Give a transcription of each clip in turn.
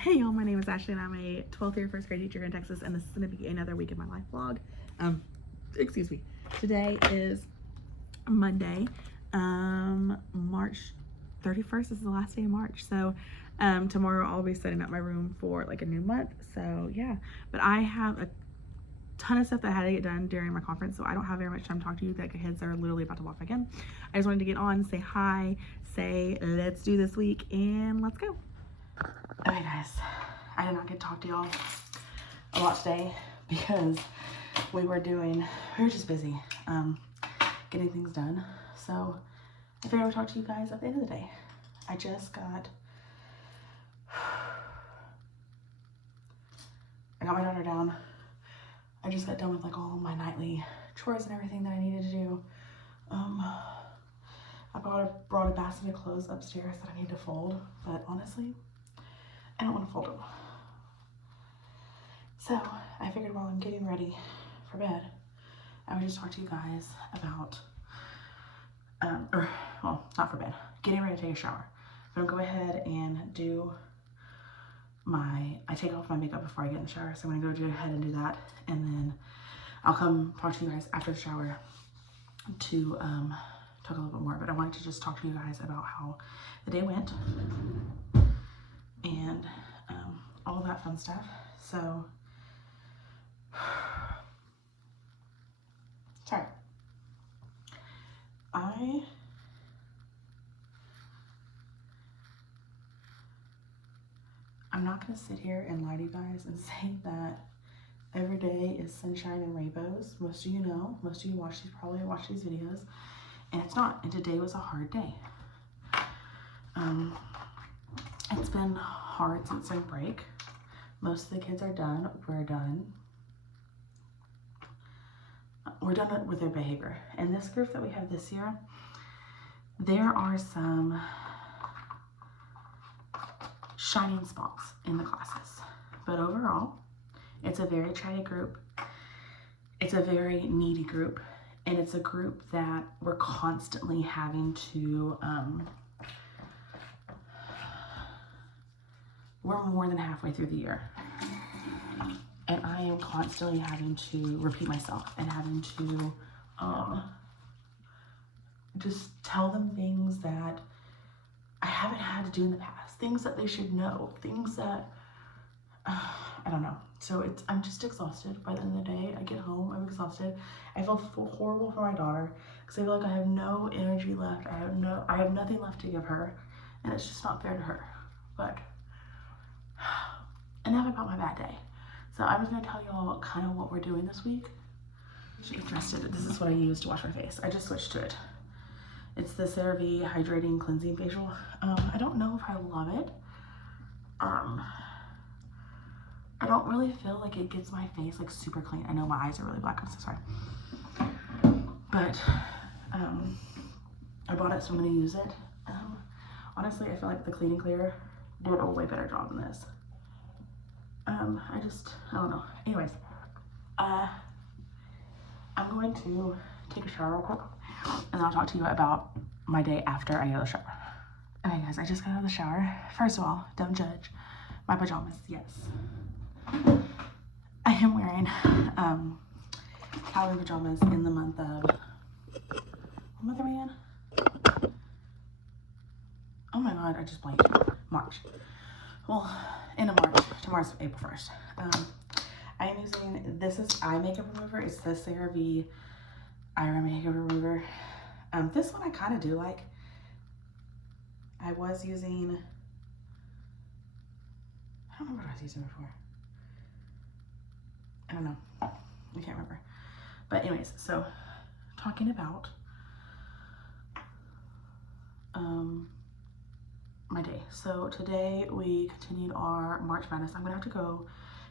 Hey y'all, my name is Ashley and I'm a 12th year first grade teacher in Texas, and this is going to be another week in my life vlog. Excuse me. Today is Monday, March 31st is the last day of March. So tomorrow I'll be setting up my room for like a new month. So yeah, but I have a ton of stuff that I had to get done during my conference, so I don't have very much time to talk to you. The kids are literally about to walk back in. I just wanted to get on, say hi, say let's do this week, and let's go. Okay guys, I did not get to talk to y'all a lot today because we were just busy getting things done. So I figured I would talk to you guys at the end of the day. I got my daughter down. I just got done with like all my nightly chores and everything that I needed to do. I brought a basket of clothes upstairs that I need to fold, but honestly, I don't want to fold them. So I figured while I'm getting ready for bed, I would just talk to you guys about, not for bed, getting ready to take a shower. I'm gonna go ahead and I take off my makeup before I get in the shower, so I'm gonna go ahead and do that, and then I'll come talk to you guys after the shower to talk a little bit more. But I wanted to just talk to you guys about how the day went and all of that fun stuff. So, sorry. I'm not gonna sit here and lie to you guys and say that every day is sunshine and rainbows. Most of you know, most of you probably watch these videos, and it's not. And today was a hard day. It's been hard since spring break. Most of the kids are done. We're done. We're done with their behavior. And this group that we have this year, there are some shining spots in the classes. But overall, it's a very chatty group. It's a very needy group. And it's a group that we're constantly having to, we're more than halfway through the year. And I am constantly having to repeat myself and having to just tell them things that I haven't had to do in the past. Things that they should know. Things that, I don't know. So I'm just exhausted by the end of the day. I get home, I'm exhausted. I feel horrible for my daughter because I feel like I have no energy left. I have nothing left to give her, and it's just not fair to her. But enough about my bad day. So I'm just gonna tell y'all kind of what we're doing this week. Interested. This is what I use to wash my face. I just switched to it. It's the CeraVe Hydrating Cleansing Facial. I don't know if I love it. I don't really feel like it gets my face like super clean. I know my eyes are really black, I'm so sorry. But I bought it, so I'm gonna use it. Honestly, I feel like the Clean and Clear did a way better job than this. I don't know. Anyways, I'm going to take a shower real quick, and then I'll talk to you about my day after I get out of the shower. Okay guys, I just got out of the shower. First of all, don't judge my pajamas. Yes, I am wearing Halloween pajamas in the month of, what month are we in? Oh my god, I just blanked. March. Well, end of March. Tomorrow's April 1st. I'm using, this is eye makeup remover. It's the CeraVe eye makeup remover. This one I kind of do like. I was using, I don't remember what I was using before. I don't know. I can't remember. But anyways, so talking about my day. So today we continued our March Madness. I'm gonna have to go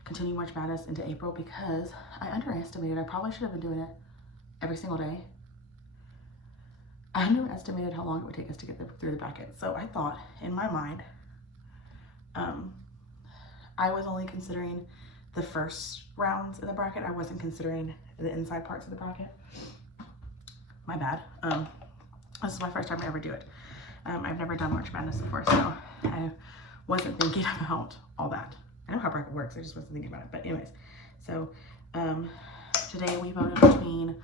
continue March Madness into April because I underestimated. I probably should have been doing it every single day. I underestimated how long it would take us to get through the bracket. So I thought, in my mind, I was only considering the first rounds in the bracket. I wasn't considering the inside parts of the bracket. My bad. This is my first time to ever do it. I've never done March Madness before, so I wasn't thinking about all that. I know how bracket works, I just wasn't thinking about it. But anyways, so today we voted between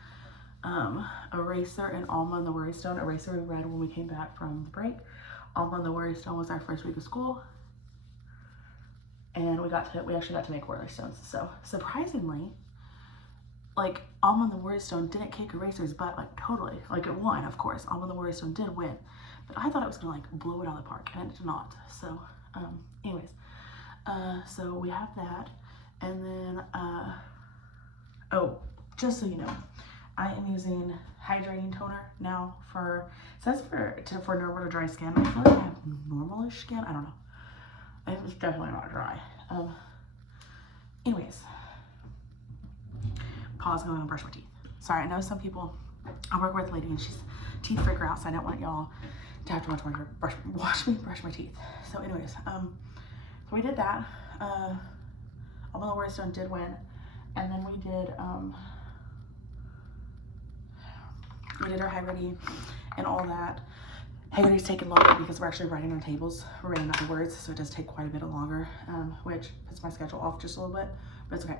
Eraser and Alma and the Worry Stone. Eraser we read when we came back from the break. Alma and the Worry Stone was our first week of school. And we actually got to make Worry Stones. So surprisingly, like Alma and the Worry Stone didn't kick Eraser's butt, like totally. Like it won, of course. Alma and the Worry Stone did win. But I thought it was gonna like blow it out of the park, and it did not. So anyways, so we have that. And then oh, just so you know, I am using hydrating toner now for, it says for normal to dry skin. I feel like I have normal-ish skin. I don't know. It's definitely not dry. Anyways, Paul's going to brush my teeth. Sorry, I know some people, I work with a lady and she's teeth freaker out, so I don't want y'all to have to watch me brush my teeth. So anyways, so we did that. Alma and the Worry Stone did win. And then we did our Haggerty and all that. Haggerty's taking longer because we're actually writing on tables. We're writing out the words, so it does take quite a bit longer, which puts my schedule off just a little bit, but it's okay.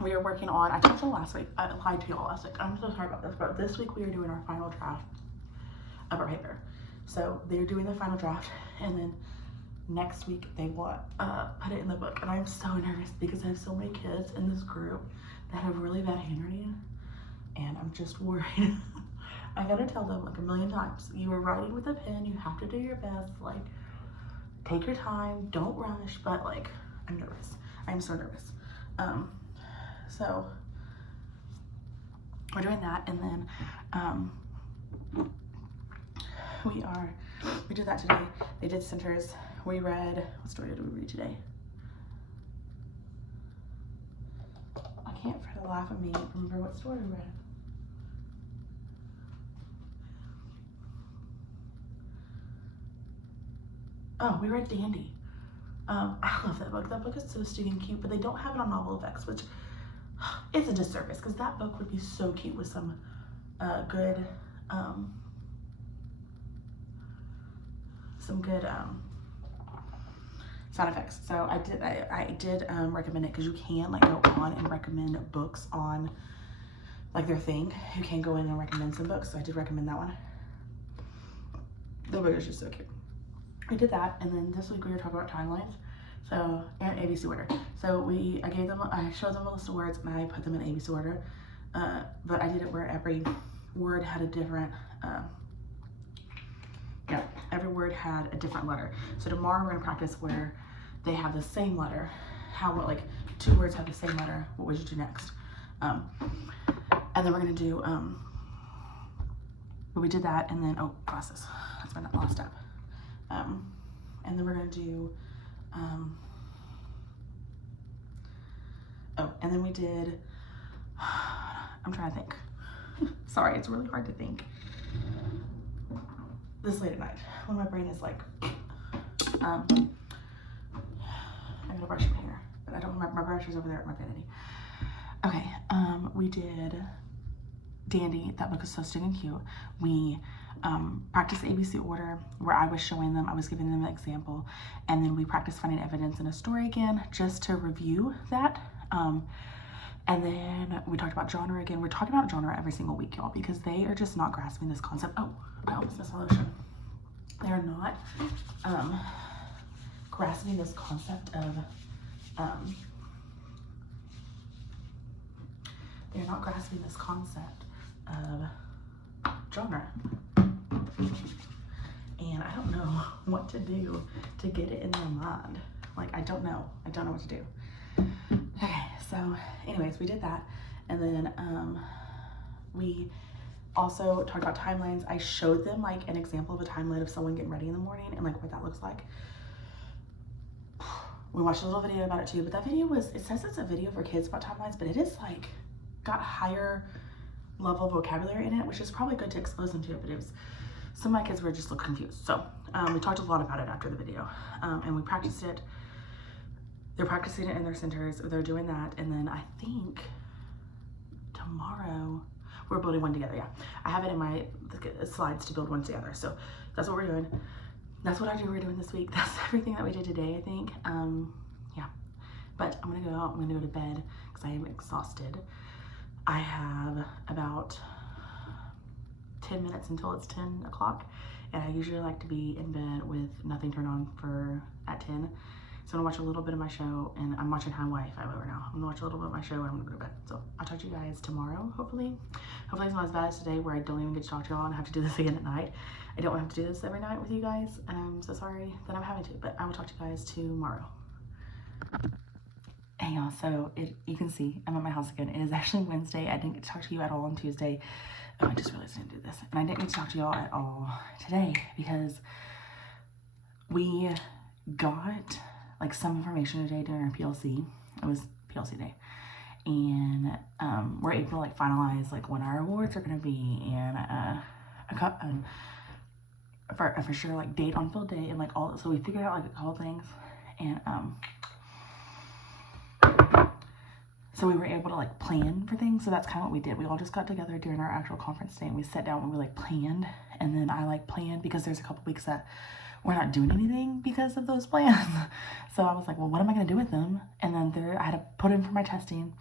We are working on, I told you last week, I lied to y'all last week, I'm so sorry about this, but this week we are doing our final draft of our paper. So they're doing the final draft, and then next week they will put it in the book. And I'm so nervous because I have so many kids in this group that have really bad handwriting, and I'm just worried. I gotta tell them like a million times, you are writing with a pen, you have to do your best, like take your time, don't rush, but like I'm nervous. I'm so nervous. So we're doing that, and then we did that today. They did centers. We read, what story did we read today? I can't for the life of me remember what story we read. Oh, we read Dandy. I love that book. That book is so stinking cute, but they don't have it on Novel Effects, which is a disservice because that book would be so cute with some good sound effects. So I did recommend it because you can like go on and recommend books on like their thing. You can go in and recommend some books. So I did recommend that one. The book is just so cute. We did that, and then this week we were talking about timelines. So, and ABC order. So I showed them a list of words and I put them in ABC order. But I did it where every word had a different, every word had a different letter. So tomorrow we're gonna practice where they have the same letter. Like two words have the same letter, what would you do next? And then we're gonna do, but we did that, and then, oh, glasses. That's my last step. And then we're gonna do, and then we did, I'm trying to think. Sorry, it's really hard to think this late at night when my brain is like, I gotta brush my hair, but I don't remember, my brush is over there at my vanity. Okay, we did Dandy. That book is so stinking cute. We practiced ABC order where I was showing them, I was giving them an example, and then we practiced finding evidence in a story again just to review that. And then we talked about genre again. We're talking about genre every single week, y'all, because they are just not grasping this concept. Oh, I almost missed my lotion. They are not grasping this concept of they're not grasping this concept of genre. And I don't know what to do to get it in their mind. Like, I don't know what to do. Okay, so anyways, we did that. And then we also talked about timelines. I showed them like an example of a timeline of someone getting ready in the morning and like what that looks like. We watched a little video about it too, but that video it says it's a video for kids about timelines, but it is like got higher level vocabulary in it, which is probably good to expose them to it, but it was, some of my kids were just look confused. So we talked a lot about it after the video, and we practiced it. They're practicing it in their centers, they're doing that, and then I think tomorrow we're building one together. Yeah, I have it in my slides to build one together, so that's what we're doing. that's what we're doing this week. That's everything that we did today, I think. Yeah, but I'm gonna go to bed because I am exhausted. I have about 10 minutes until it's 10 o'clock, and I usually like to be in bed with nothing turned on at 10. So I'm gonna watch a little bit of my show, and I'm watching High Wi-Fi right now. I'm gonna watch a little bit of my show and I'm gonna go to bed. So I'll talk to you guys tomorrow, hopefully. Hopefully it's not as bad as today where I don't even get to talk to y'all and I have to do this again at night. I don't have to do this every night with you guys, and I'm so sorry that I'm having to, but I will talk to you guys tomorrow. Hey y'all, so you can see I'm at my house again. It is actually Wednesday. I didn't get to talk to you at all on Tuesday. Oh, I just realized I didn't do this. And I didn't get to talk to y'all at all today because we got like some information today during our PLC. It was PLC day. And we're able to like finalize like when our awards are gonna be, and for sure like date on field day and like all. So we figured out like a couple things, and so we were able to like plan for things. So that's kind of what we did. We all just got together during our actual conference day and we sat down and we like planned. And then I like planned because there's a couple weeks that we're not doing anything because of those plans. So I was like, well, what am I gonna do with them? And then I had to put in for my testing.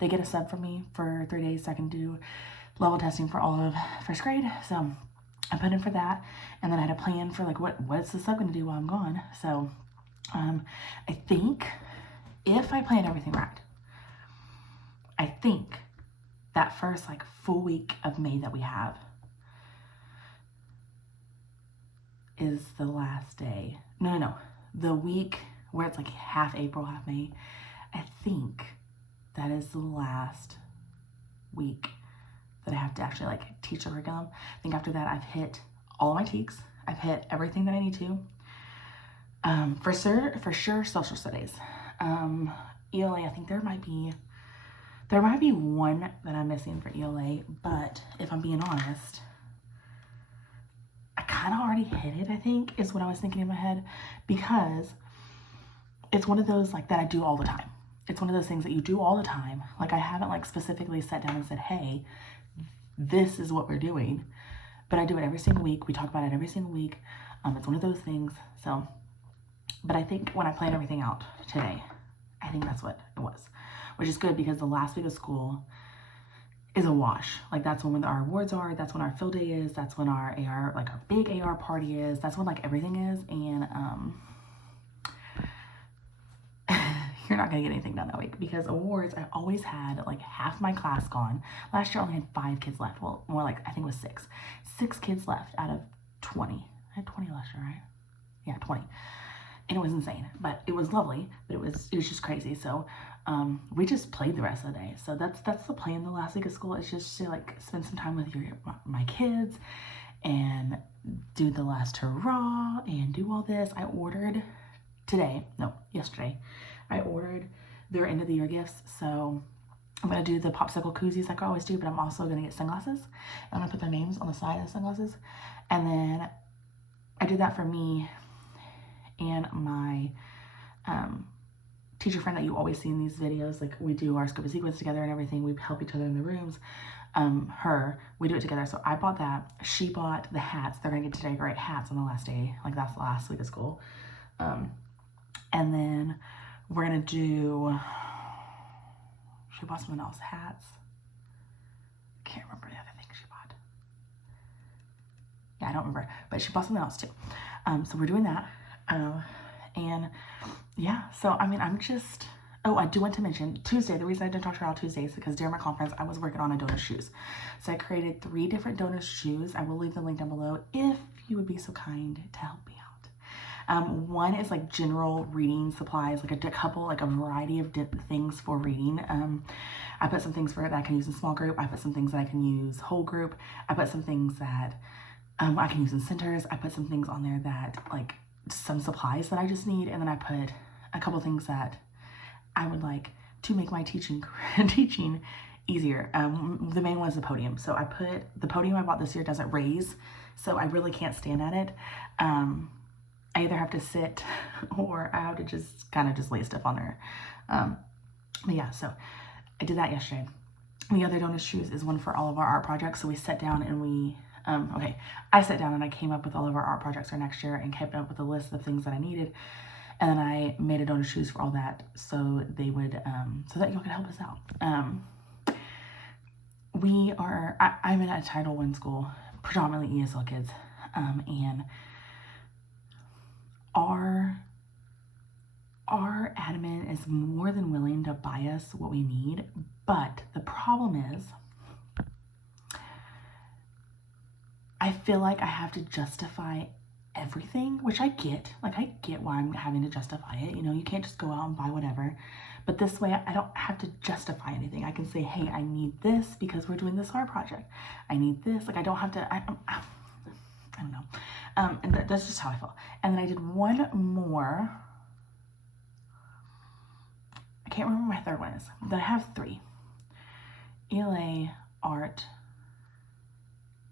They get a sub for me for 3 days so I can do level testing for all of first grade. So I put in for that, and then I had a plan for like what's the sub gonna do while I'm gone. So I think if I plan everything right, I think that first like full week of May that we have is the last day. No. The week where it's like half April, half May, I think that is the last week that I have to actually like teach the curriculum. I think after that I've hit all of my TEKS. I've hit everything that I need to. For sure social studies. ELA, I think there might be one that I'm missing for ELA, but if I'm being honest, I kind of already hit it, I think, is what I was thinking in my head, because it's one of those like that I do all the time. It's one of those things that you do all the time. Like I haven't like specifically sat down and said, hey, this is what we're doing, but I do it every single week. We talk about it every single week. It's one of those things. So, but I think when I planned everything out today, I think that's what it was, which is good because the last week of school is a wash. Like that's when our awards are, that's when our field day is, that's when our AR, like our big AR party is, that's when like everything is. And you're not gonna get anything done that week because awards, I always had like half my class gone. Last year I only had 5 kids left. Well, more like, I think it was 6. 6 kids left out of 20. I had 20 last year, right? Yeah, 20. And it was insane, but it was lovely, but it was just crazy. So we just played the rest of the day. So that's the plan the last week of school, is just to like spend some time with my kids and do the last hurrah and do all this. I ordered yesterday, I ordered their end of the year gifts. So I'm gonna do the popsicle koozies like I always do, but I'm also gonna get sunglasses. I'm gonna put their names on the side of the sunglasses. And then I did that for me and my teacher friend that you always see in these videos. Like we do our scope of sequence together and everything. We help each other in the rooms. We do it together. So I bought that. She bought the hats. They're gonna get to decorate hats on the last day. Like that's the last week of school. And then we're gonna do, she bought someone else hats. I can't remember the other thing she bought. Yeah, I don't remember, but she bought something else too. So we're doing that. And yeah, so I mean, I do want to mention Tuesday. The reason I didn't talk to her all Tuesday is because during my conference, I was working on a donor shoes. So I created 3 different donor shoes. I will leave the link down below if you would be so kind to help me out. One is like general reading supplies, like a variety of things for reading. I put some things for that I can use in small group. I put some things that I can use whole group. I put some things that I can use in centers. I put some things on there that like some supplies that I just need. And then I put a couple things that I would like to make my teaching easier. The main one is the podium. So I put the podium I bought this year doesn't raise, so I really can't stand at it. I either have to sit or I have to just kind of just lay stuff on there. But yeah, so I did that yesterday. The other donor shoes is one for all of our art projects. So we sat down and we Okay, I sat down and I came up with all of our art projects for next year and kept up with a list of things that I needed. And then I made a donor choose for all that so they would, so that y'all could help us out. I'm in a Title I school, predominantly ESL kids, and our admin is more than willing to buy us what we need, but the problem is I feel like I have to justify everything, which I get. Like, I get why I'm having to justify it. You know, you can't just go out and buy whatever. But this way, I don't have to justify anything. I can say, hey, I need this because we're doing this art project. I need this. Like, I don't have to, I don't know. And that's just how I feel. And then I did one more. I can't remember what my third one is, but I have 3. ELA, art.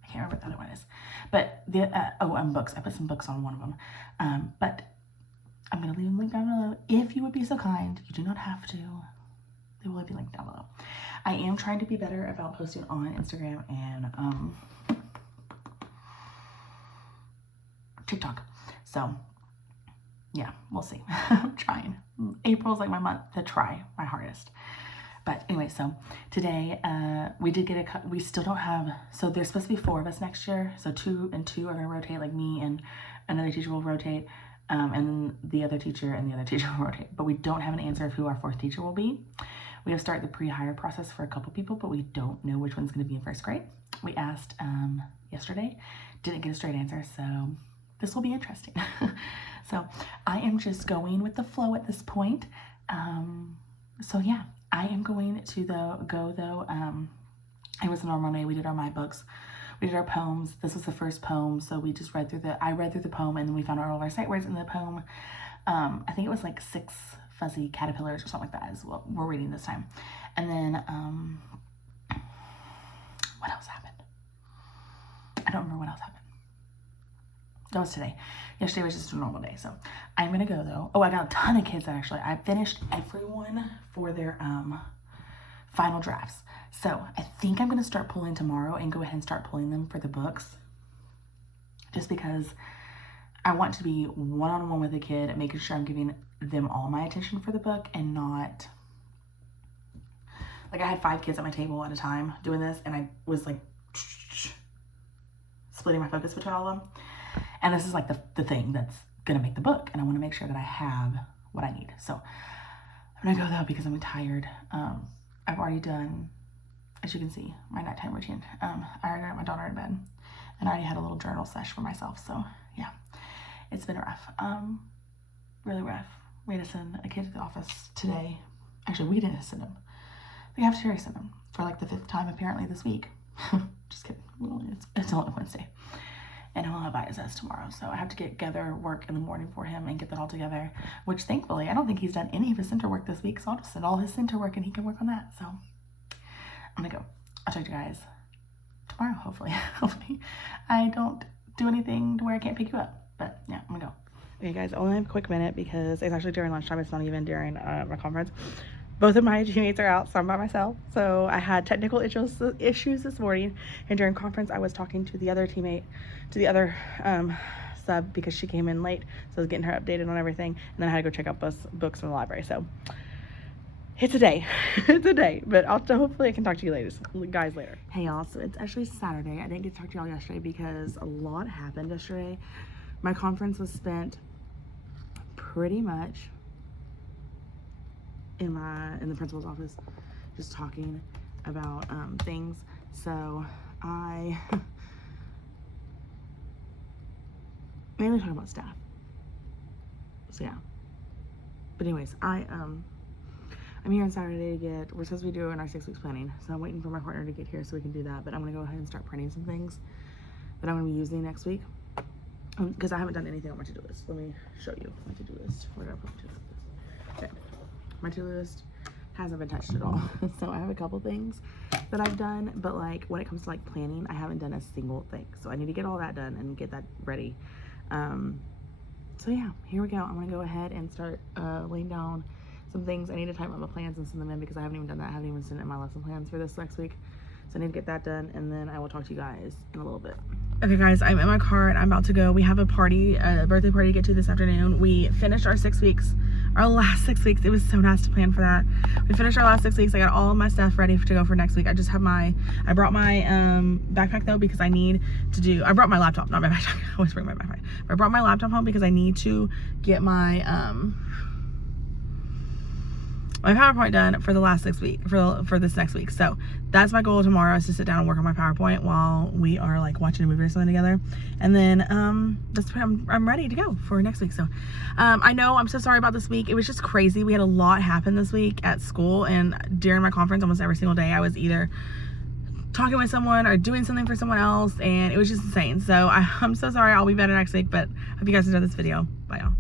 I can't remember what the other one is. But books. I put some books on one of them. But I'm going to leave a link down below. If you would be so kind, you do not have to. They will be linked down below. I am trying to be better about posting on Instagram and TikTok. So, yeah, we'll see. I'm trying. April's like my month to try my hardest. But anyway, so today we did get we still don't have, so there's supposed to be 4 of us next year. So 2 and 2 are going to rotate, like me and another teacher will rotate. And then the other teacher and the other teacher will rotate. But we don't have an answer of who our 4th teacher will be. We have started the pre-hire process for a couple people, but we don't know which one's going to be in 1st grade. We asked yesterday, didn't get a straight answer, so this will be interesting. So I am just going with the flow at this point. So yeah, I am going to go though. It was a normal day. We did our My Books. We did our poems. This was the first poem, so we just I read through the poem, and then we found all of our sight words in the poem. I think it was like 6 fuzzy caterpillars or something like that is what we're reading this time. And then, what else happened? I don't remember what else happened. That was today. Yesterday was just a normal day, so I'm gonna go though. Oh, I got a ton of kids actually. I finished everyone for their final drafts. So I think I'm gonna start pulling tomorrow and go ahead and start pulling them for the books. Just because I want to be one-on-one with the kid, making sure I'm giving them all my attention for the book and not, like I had 5 kids at my table at a time doing this, and I was like splitting my focus between all of them. And this is like the thing that's gonna make the book, and I want to make sure that I have what I need. So I'm gonna go though because I'm tired. I've already done, as you can see, my nighttime routine. I already got my daughter in bed, and I already had a little journal sesh for myself. So yeah, it's been rough, really rough. We had to send a kid to the office today. Actually, we didn't send him. The cafeteria sent him for like the 5th time apparently this week. Just kidding. It's only Wednesday. And he'll have ISS tomorrow, so I have to get together work in the morning for him and get that all together, which thankfully I don't think he's done any of his center work this week, so I'll just send all his center work and he can work on that. So I'm gonna go. I'll talk to you guys tomorrow, hopefully. Hopefully I don't do anything to where I can't pick you up, but yeah, I'm gonna go. Okay guys, I only have a quick minute because it's actually during lunchtime. It's not even during my conference. Both of my teammates are out, so I'm by myself. So I had technical issues this morning, and during conference I was talking to the other teammate, to the other sub, because she came in late, so I was getting her updated on everything, and then I had to go check out books from the library. So it's a day. It's a day, but hopefully I can talk to you guys later. Hey y'all, so it's actually Saturday. I didn't get to talk to y'all yesterday because a lot happened yesterday. My conference was spent pretty much in the principal's office, just talking about things. So I mainly talk about staff. So yeah. But anyways, I'm here on Saturday to we're supposed to be doing our 6 weeks planning. So I'm waiting for my partner to get here so we can do that. But I'm gonna go ahead and start printing some things that I'm gonna be using next week. Because I haven't done anything on my to-do list. Let me show you my to-do list. Where did I put my to-do list? Okay. My to-do list hasn't been touched at all. So I have a couple things that I've done, but like when it comes to like planning, I haven't done a single thing. So I need to get all that done and get that ready. So yeah, here we go. I'm gonna go ahead and start laying down some things. I need to type up my plans and send them in because I haven't even done that. I haven't even sent in my lesson plans for this next week. So I need to get that done, and then I will talk to you guys in a little bit. Okay guys, I'm in my car and I'm about to go. We have a party, a birthday party to get to this afternoon. We finished our 6 weeks, our last 6 weeks. It was so nice to plan for that. We finished our last 6 weeks. I got all of my stuff ready to go for next week. I just have I brought my backpack though because I need to do, I brought my laptop, not my backpack. I always bring my backpack. But I brought my laptop home because I need to get my PowerPoint done for the last 6 weeks, for this next week. So that's my goal tomorrow, is to sit down and work on my PowerPoint while we are like watching a movie or something together. And then I'm ready to go for next week. So I know I'm so sorry about this week. It was just crazy. We had a lot happen this week at school, and during my conference almost every single day I was either talking with someone or doing something for someone else, and it was just insane. So I'm so sorry. I'll be better next week, but I hope you guys enjoyed this video. Bye y'all.